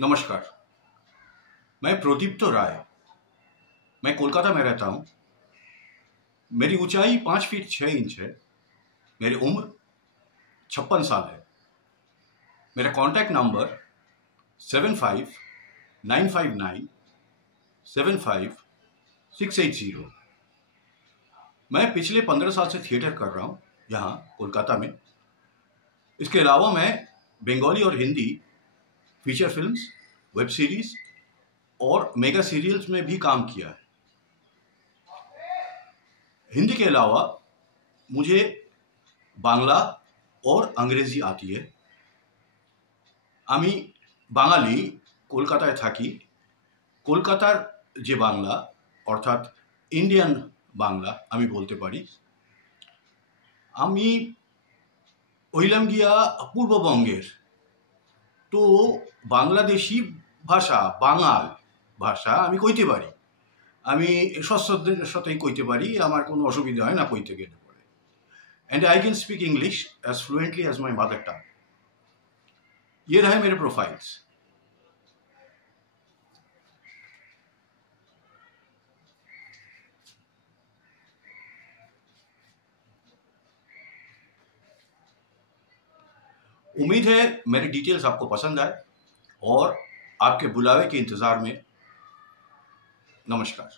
नमस्कार। मैं प्रदीप्त राय। मैं कोलकाता में रहता हूँ। मेरी ऊंचाई 5 फीट 6 इंच है। मेरी उम्र 56 साल है। मेरा कॉन्टैक्ट नंबर 7595975680। मैं पिछले 15 साल से थिएटर कर रहा हूँ यहाँ कोलकाता में। इसके अलावा मैं बंगाली और Hindi feature films, web series और मेगा सीरियल्स में भी काम किया है। हिंदी के अलावा मुझे बांग्ला और अंग्रेजी आती है। আমি বাঙালি কলকাতায় থাকি। কলকাতার যে বাংলা অর্থাৎ ইন্ডিয়ান বাংলা আমি বলতে পারি। আমি হইলাম গিয়া পূর্ববঙ্গের, তো বাংলাদেশি ভাষা বাঙাল ভাষা আমি কইতে পারি। আমি সচ্ছ্বদের সাথেই কইতে পারি, আমার কোনো অসুবিধা হয় না কইতে গেলে পরে। And I can speak English as fluently as my mother tongue. ये रहे मेरे प्रोफाइल्स। उम्मीद है मेरी डिटेल्स आपको पसंद आए और आपके बुलावे के इंतजार में। नमस्कार।